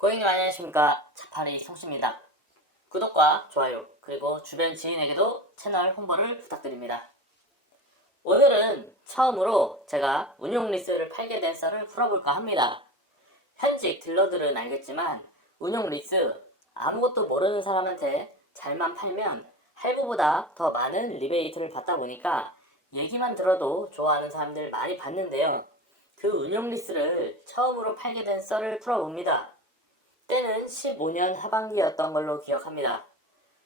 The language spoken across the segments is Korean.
고객님 안녕하십니까. 차파리 송씨입니다. 구독과 좋아요 그리고 주변 지인에게도 채널 홍보를 부탁드립니다. 오늘은 처음으로 제가 운용 리스를 팔게 된 썰을 풀어볼까 합니다. 현직 딜러들은 알겠지만 운용 리스 아무것도 모르는 사람한테 잘만 팔면 할부보다 더 많은 리베이트를 받다 보니까 얘기만 들어도 좋아하는 사람들 많이 봤는데요. 그 운용 리스를 처음으로 팔게 된 썰을 풀어봅니다 때는 15년 하반기였던 걸로 기억합니다.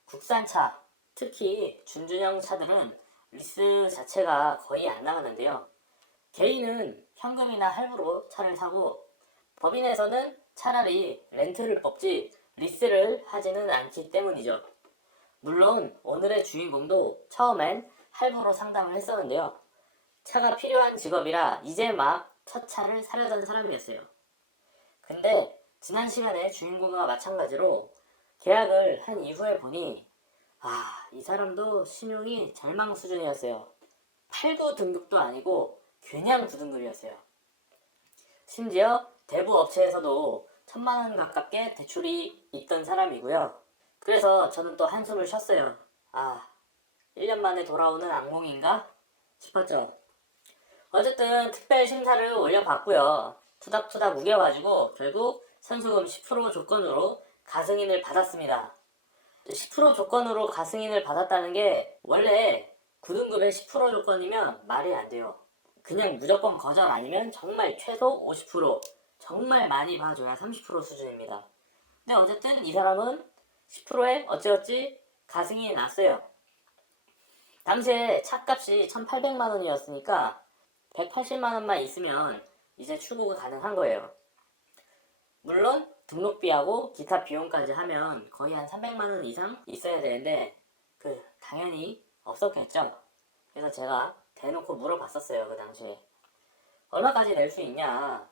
국산차, 특히 준준형 차들은 리스 자체가 거의 안 나가는데요. 개인은 현금이나 할부로 차를 사고 법인에서는 차라리 렌트를 뽑지 리스를 하지는 않기 때문이죠. 물론 오늘의 주인공도 처음엔 할부로 상담을 했었는데요. 차가 필요한 직업이라 이제 막 첫 차를 사려던 사람이었어요. 근데 지난 시간에 주인공과 마찬가지로 계약을 한 이후에 보니 아, 이 사람도 신용이 절망 수준이었어요. 8구 등급도 아니고 그냥 9등급이었어요. 심지어 대부 업체에서도 천만 원 가깝게 대출이 있던 사람이고요. 그래서 저는 또 한숨을 쉬었어요. 아, 1년 만에 돌아오는 악몽인가? 싶었죠. 어쨌든 특별 심사를 올려봤고요. 투닥투닥 우겨가지고 결국 선수금 10% 조건으로 가승인을 받았습니다. 10% 조건으로 가승인을 받았다는 게 원래 9등급의 10% 조건이면 말이 안 돼요. 그냥 무조건 거절 아니면 정말 최소 50% 정말 많이 봐줘야 30% 수준입니다. 근데 어쨌든 이 사람은 10%에 어찌어찌 가승인이 났어요. 당시에 차값이 1,800만 원이었으니까 180만 원만 있으면 이제 출고가 가능한 거예요. 물론 등록비하고 기타 비용까지 하면 거의 한 300만 원 이상 있어야 되는데 그 당연히 없었겠죠. 그래서 제가 대놓고 물어봤었어요 그 당시에 얼마까지 낼 수 있냐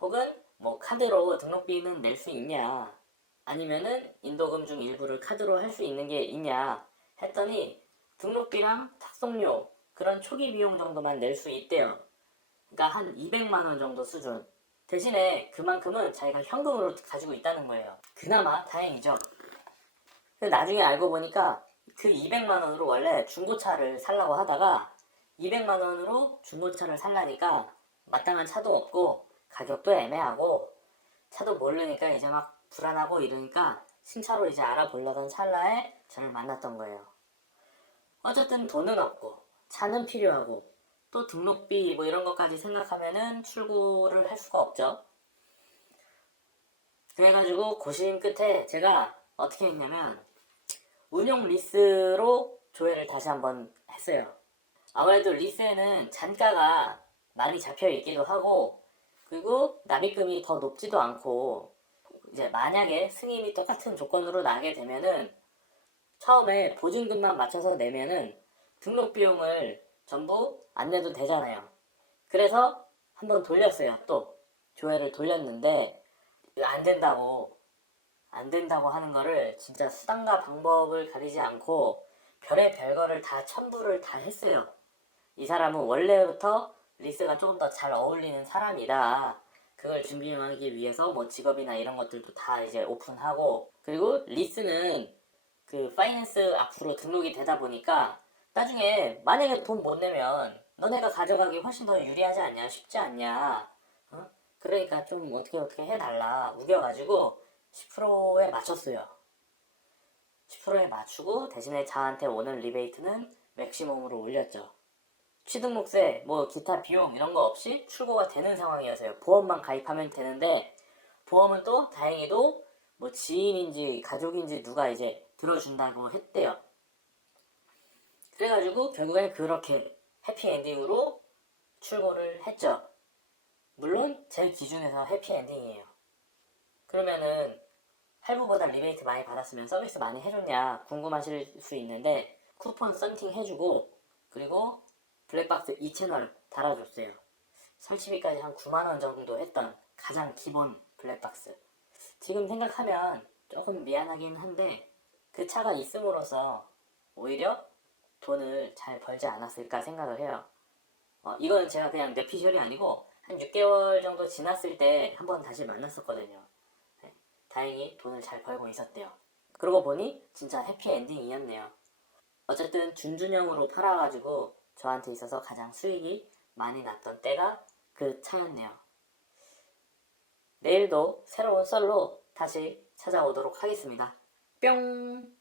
혹은 뭐 카드로 등록비는 낼 수 있냐 아니면은 인도금 중 일부를 카드로 할 수 있는 게 있냐 했더니 등록비랑 탁송료 그런 초기 비용 정도만 낼 수 있대요. 그러니까 한 200만 원 정도 수준. 대신에 그만큼은 자기가 현금으로 가지고 있다는 거예요. 그나마 다행이죠. 나중에 알고 보니까 그 200만 원으로 원래 중고차를 살라고 하다가 200만 원으로 중고차를 살라니까 마땅한 차도 없고 가격도 애매하고 차도 모르니까 이제 막 불안하고 이러니까 신차로 이제 알아보려던 찰나에 저를 만났던 거예요. 어쨌든 돈은 없고 차는 필요하고 또 등록비 뭐 이런 것까지 생각하면은 출고를 할 수가 없죠. 그래가지고 고심 끝에 제가 어떻게 했냐면 운용 리스로 조회를 다시 한번 했어요. 아무래도 리스에는 잔가가 많이 잡혀 있기도 하고 그리고 납입금이 더 높지도 않고 이제 만약에 승인이 똑같은 조건으로 나게 되면은 처음에 보증금만 맞춰서 내면은 등록 비용을 전부 안 내도 되잖아요. 그래서 한번 돌렸어요. 또 조회를 돌렸는데 안 된다고 안 된다고 하는 거를 진짜 수단과 방법을 가리지 않고 별의 별거를 다 첨부를 다 했어요. 이 사람은 원래부터 리스가 조금 더 잘 어울리는 사람이다. 그걸 준비하기 위해서 뭐 직업이나 이런 것들도 다 이제 오픈하고 그리고 리스는 그 파이낸스 앞으로 등록이 되다 보니까 나중에 만약에 돈 못 내면 너네가 가져가기 훨씬 더 유리하지 않냐? 쉽지 않냐? 어? 그러니까 좀 어떻게 어떻게 해달라 우겨가지고 10%에 맞췄어요. 10%에 맞추고 대신에 저한테 오는 리베이트는 맥시멈으로 올렸죠. 취등록세 뭐 기타 비용 이런 거 없이 출고가 되는 상황이어서요. 보험만 가입하면 되는데 보험은 또 다행히도 뭐 지인인지 가족인지 누가 이제 들어준다고 했대요 그래가지고 결국에 그렇게 해피엔딩으로 출고를 했죠. 물론 제 기준에서 해피엔딩이에요. 그러면은 할부보다 리베이트 많이 받았으면 서비스 많이 해줬냐 궁금하실 수 있는데 쿠폰 썬팅 해주고 그리고 블랙박스 2채널 달아줬어요. 설치비까지 한 9만원 정도 했던 가장 기본 블랙박스. 지금 생각하면 조금 미안하긴 한데 그 차가 있음으로써 오히려 돈을 잘 벌지 않았을까 생각을 해요. 어, 이건 제가 그냥 뇌피셜이 아니고 한 6개월 정도 지났을 때 한 번 다시 만났었거든요. 네. 다행히 돈을 잘 벌고 있었대요. 그러고 보니 진짜 해피엔딩이었네요. 어쨌든 준준형으로 팔아가지고 저한테 있어서 가장 수익이 많이 났던 때가 그 차였네요. 내일도 새로운 썰로 다시 찾아오도록 하겠습니다. 뿅!